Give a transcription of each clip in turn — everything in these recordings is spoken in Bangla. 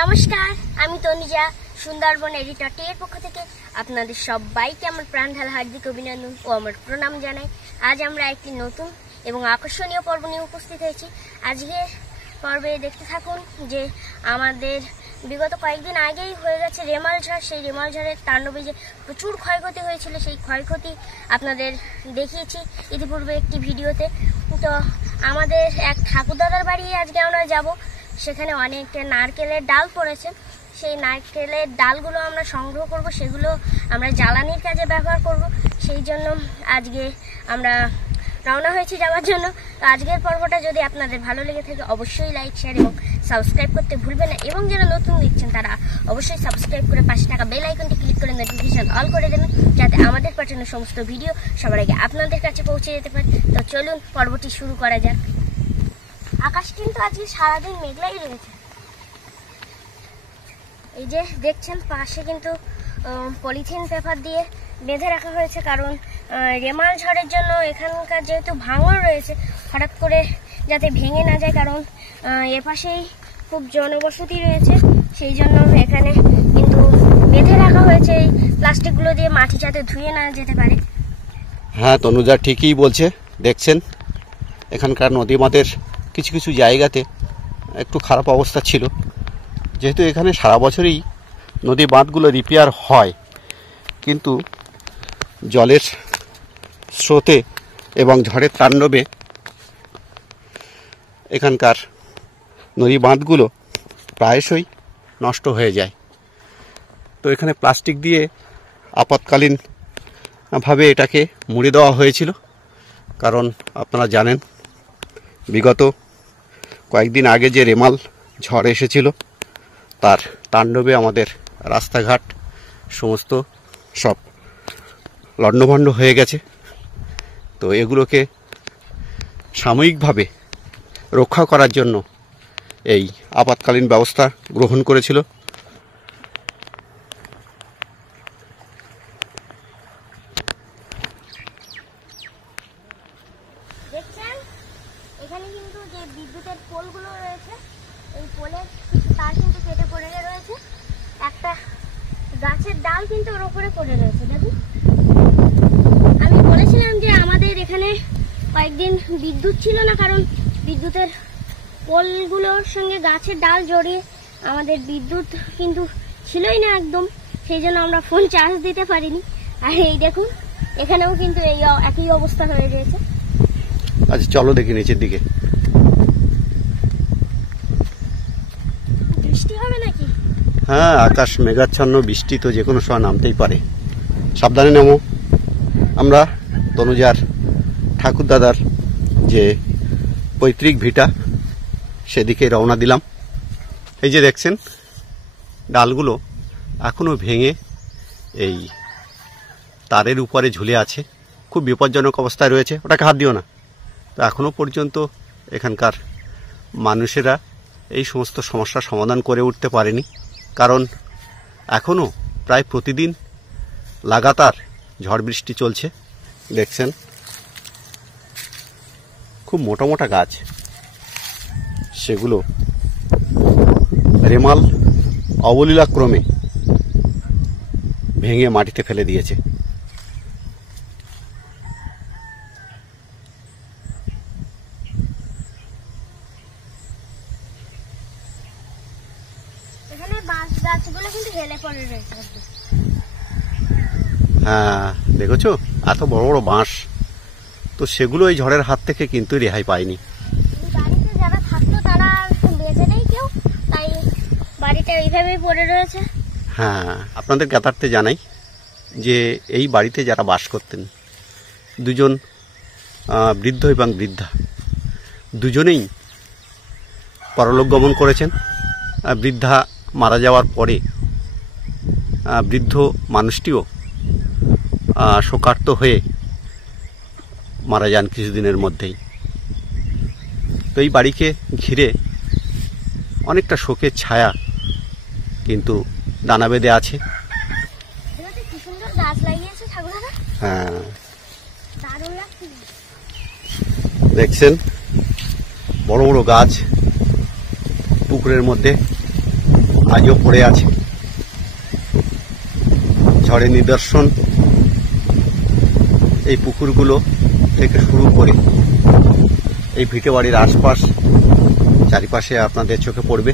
নমস্কার, আমি তনুজা সুন্দরবন এডিটর টির পক্ষ থেকে আপনাদের সবাইকে আমার প্রাণ ঢালা হার্দিক অভিনন্দন ও আমার প্রণাম জানাই। আজ আমরা একটি নতুন এবং আকর্ষণীয় পর্ব নিয়ে উপস্থিত হয়েছি। আজকের পর্বে দেখতে থাকুন যে আমাদের বিগত কয়েকদিন আগেই হয়ে গেছে রেমাল ঝড়। সেই রেমাল ঝড়ের তাণ্ডবে যে প্রচুর ক্ষয়ক্ষতি হয়েছিল সেই ক্ষয়ক্ষতি আপনাদের দেখিয়েছি ইতিপূর্বে একটি ভিডিওতে। তো আমাদের এক ঠাকুরদাদার বাড়ি আজকে আমরা যাব। সেখানে অনেক নারকেলের ডাল পড়েছে, সেই নারকেলের ডালগুলো আমরা সংগ্রহ করব, সেগুলো আমরা জ্বালানির কাজে ব্যবহার করব। সেই জন্য আজকে আমরা রওনা হয়েছি যাওয়ার জন্য। তো আজকের পর্বটা যদি আপনাদের ভালো লেগে থাকে অবশ্যই লাইক, শেয়ার এবং সাবস্ক্রাইব করতে ভুলবেন না, এবং যারা নতুন দেখছেন তারা অবশ্যই সাবস্ক্রাইব করে পাশে থাকা বেল আইকনটি ক্লিক করে নোটিফিকেশন অল করে দেবেন, যাতে আমাদের পাঠানো সমস্ত ভিডিও সবার আগে আপনাদের কাছে পৌঁছে যেতে পারে। তো চলুন পর্বটি শুরু করা যাক। আকাশ কিন্তু আজকে সারাদিন মেঘলাই রয়েছে। এই যে দেখছেন পাশে কিন্তু পলিথিন পেপার দিয়ে বেঁধে রাখা হয়েছে, কারণ রেমাল ঝড়ের জন্য এখানকার যেহেতু ভাঙন রয়েছে হঠাৎ করে যাতে ভেঙে না যায়, কারণ এপাশেই খুব জনবসতি রয়েছে, সেই জন্য এখানে কিন্তু বেঁধে রাখা হয়েছে এই প্লাস্টিকগুলো দিয়ে, মাটি যাতে ধুয়ে না যেতে পারে। হ্যাঁ, তনুজা ঠিকই বলছে। দেখছেন এখানকার নদী বাঁধের কিছু কিছু জায়গাতে একটু খারাপ অবস্থা ছিল, যেহেতু এখানে সারা বছরই নদী বাঁধগুলো রিপেয়ার হয়, কিন্তু জলের স্রোতে এবং ঝড়ের তাণ্ডবে এখানকার নদী বাঁধগুলো প্রায়শই নষ্ট হয়ে যায়। তো এখানে প্লাস্টিক দিয়ে আপাতকালীনভাবে এটাকে মুড়ে দেওয়া হয়েছিল, কারণ আপনারা জানেন বিগত কয়েকদিন আগে যে রেমাল ঝড় এসেছিল তার তাণ্ডবে আমাদের রাস্তাঘাট সমস্ত সব লণ্ডভণ্ড হয়ে গেছে। তো এগুলোকে সাময়িকভাবে রক্ষা করার জন্য এই আপাতকালীন ব্যবস্থা গ্রহণ করেছিল। দেখছেন এখানে কিন্তু যে বিদ্যুতের পোলগুলো রয়েছে, এই পোলের তার কিন্তু কেটে পড়ে রয়েছে, একটা গাছের ডাল কিন্তু ওর উপরে পড়ে রয়েছে। দেখুন, আমি বলেছিলাম যে আমাদের এখানে কয়েকদিন বিদ্যুৎ ছিল না, কারণ বিদ্যুতের পোলগুলোর সঙ্গে গাছের ডাল জড়িয়ে আমাদের বিদ্যুৎ কিন্তু ছিলই না একদম, সেই জন্য আমরা ফোন চার্জ দিতে পারিনি। আর এই দেখুন এখানেও কিন্তু এই একই অবস্থা হয়ে রয়েছে। আচ্ছা চলো দেখি নিচের দিকে। বৃষ্টি হবে নাকি? হ্যাঁ, আকাশ মেঘাচ্ছন্ন, বৃষ্টি তো যে কোনো সময় নামতেই পারে, সাবধানে নেমো। আমরা তনুজার ঠাকুরদাদার যে পৈতৃক ভিটা সেদিকে রওনা দিলাম। এই যে দেখছেন ডালগুলো এখনো ভেঙে এই তারের উপরে ঝুলে আছে, খুব বিপজ্জনক অবস্থায় রয়েছে। ওটাকে হাত দিও না। তো এখনো পর্যন্ত এখানকার মানুষেরা এই সমস্ত সমস্যার সমাধান করে উঠতে পারেনি, কারণ এখনো প্রায় প্রতিদিন লাগাতার ঝড় বৃষ্টি চলছে। দেখছেন খুব মোটা মোটা গাছ, সেগুলো রেমাল অবলীলাক্রমে ভেঙে মাটিতে ফেলে দিয়েছে। এখানে বাঁশ গাছগুলো কিন্তু হেলে পড়ে রয়েছে। হ্যাঁ দেখেছো, এত বড় বড় বাঁশ, তো সেগুলো এই ঝড়ের হাত থেকে কিন্তু রেহাই পায়নি। বাড়িতে যারা থাকতো তারা বেঁচে নেই কেউ, তাই বাড়িটা এইভাবেই পড়ে রয়েছে। হ্যাঁ, আপনাদের জ্ঞাতার্থে জানাই যে এই বাড়িতে যারা বাস করতেন, দুজন বৃদ্ধ এবং বৃদ্ধা, দুজনেই পরলোক গমন করেছেন। বৃদ্ধা মারা যাওয়ার পরে বৃদ্ধ মানুষটিও শোকার্ত হয়ে মারা যান কিছুদিনের মধ্যেই। তো এই বাড়িকে ঘিরে অনেকটা শোকের ছায়া কিন্তু দানা বেঁধে আছে। হ্যাঁ, দেখছেন বড় বড় গাছ পুকুরের মধ্যে আজও পড়ে আছে। ঝড়ের নিদর্শন এই পুকুরগুলো থেকে শুরু করে এই ভিটে বাড়ির আশপাশ চারিপাশে আপনাদের চোখে পড়বে।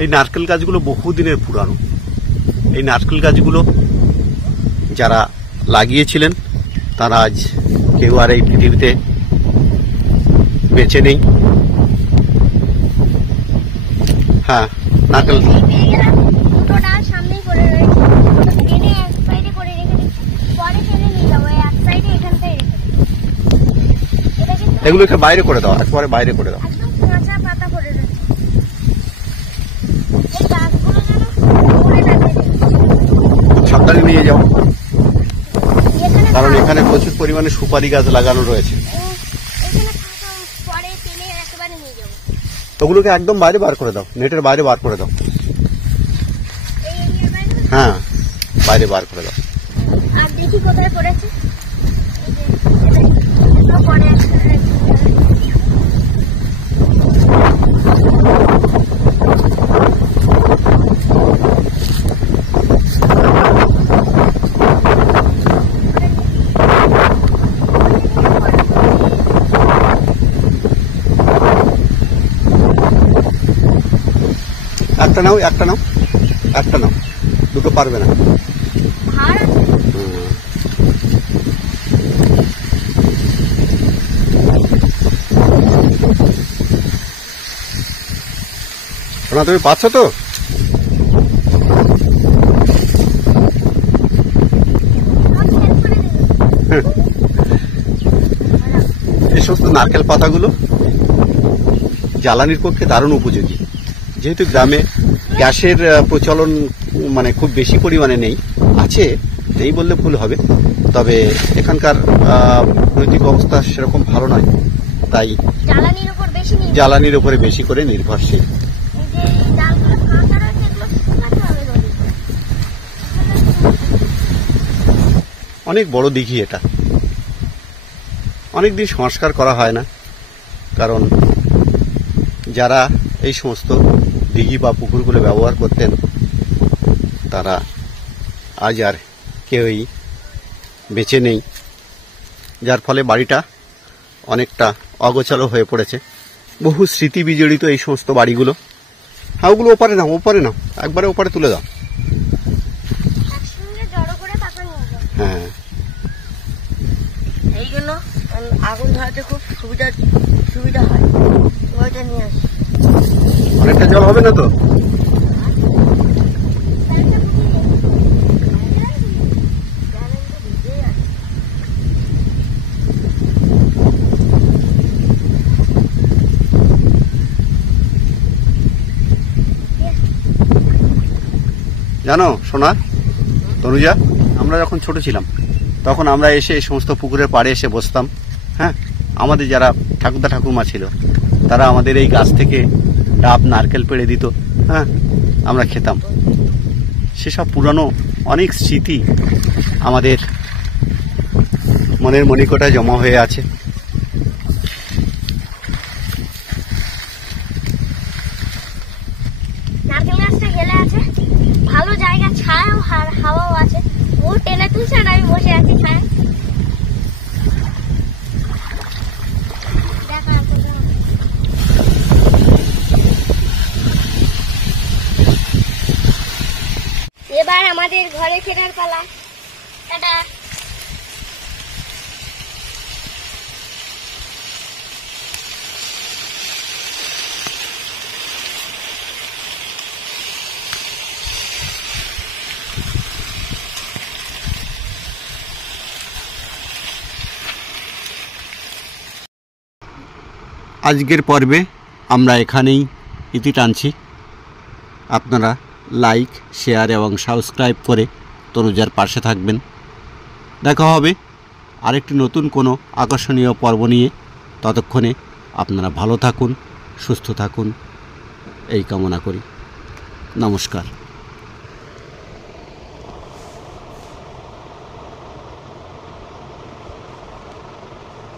এই নারকেল গাছগুলো বহুদিনের পুরানো। এই নারকেল গাছগুলো যারা লাগিয়েছিলেন তারা আজ কেউ আর এই পৃথিবীতে বেঁচে নেই। হ্যাঁ, নারকেল দুটো ডাল সামনেই পড়ে রয়েছে, কেটে এক সাইডে করে রেখে দিচ্ছি, পরে ফেলে নিয়ে যাবো এক সাইডে এখানটায় রেখে দিচ্ছি। এগুলোকে বাইরে করে দাও, একবারে বাইরে করে দাও। একদম কাঁচা পাতা পড়ে রয়েছে, এই গাছগুলো যেন পড়ে না যায়। সাবধানে নিয়ে যাও, এখানে কারণ এখানে প্রচুর পরিমাণে সুপারি গাছ লাগানো রয়েছে। এখানে পরে ফেলে একেবারে নিয়ে যাবো। ওগুলোকে একদম বাইরে বার করে দাও, নেটের বাইরে বার করে দাও। এই এরিয়ার বাইরে হ্যাঁ, বাইরে বার করে দাও। আর দেখি কোথায় পড়েছে। এই যে এটা পরে একটা নাও, একটা নাও, একটা নাও, দুটো পারবে না। ভার আছে। শোনা, তুমি পাচ্ছ তো? এই সমস্ত নারকেল পাতাগুলো জ্বালানির পক্ষে দারুণ উপযোগী। যেহেতু গ্রামে গ্যাসের প্রচলন মানে খুব বেশি পরিমাণে নেই, আছে, নেই বললে ভুল হবে, তবে এখানকার নৈতিক অবস্থা সেরকম ভালো নয়, তাই জ্বালানির উপরে বেশি করে নির্ভরশীল। অনেক বড় দিঘি এটা, অনেকদিন সংস্কার করা হয় না, কারণ যারা এই সমস্ত দিঘি বা পুকুরগুলো ব্যবহার করতেন তারা আজ আর কেউই বেঁচে নেই, যার ফলে বাড়িটা অনেকটা অগোছালো হয়ে পড়েছে। বহু স্মৃতি বিজড়িত এই সমস্ত বাড়িগুলো। হ্যাঁ, ওগুলো ওপারে নাও, ওপারে নাও, একবারে ওপারে তুলে দাও। হ্যাঁ, এই জন্য আগুন ধরাতে খুব সুবিধা হয়, ওইটা নিয়ে আসি। অনেকটা জল হবে না তো? জানো সোনা, তনুজা, আমরা যখন ছোট ছিলাম তখন আমরা এসে এই সমস্ত পুকুরের পাড়ে এসে বসতাম। হ্যাঁ, আমাদের যারা ঠাকুরদা ঠাকুমা ছিল তারা আমাদের এই গাছ থেকে ডাব নারকেল পেড়ে দিত। হ্যাঁ, আমরা খেতাম। সেসব পুরানো অনেক স্মৃতি আমাদের মনের মণিকোটায় জমা হয়ে আছে। নারকেল গাছটা গেলে আছে, ভালো জায়গা, ছায়াও হাওয়াও আছে। ও টেনে তুলছে আর আমি বসে আছি ছায়া। এবার আমাদের ঘরে ফেরার পালা। টাটা। আজকের পর্বে আমরা এখানেই ইতি টানছি। আপনারা লাইক, শেয়ার এবং সাবস্ক্রাইব করে তনুজার পাশে থাকবেন। দেখা হবে আরেকটি নতুন কোনো আকর্ষণীয় পর্ব নিয়ে। ততক্ষণে আপনারা ভালো থাকুন, সুস্থ থাকুন, এই কামনা করি। নমস্কার।